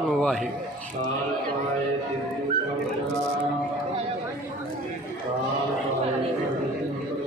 ਧਰਾ ਵਾਹਿਗੁਰੂ। ਕਾਲ ਪਾਏ ਤਿੰਦੂ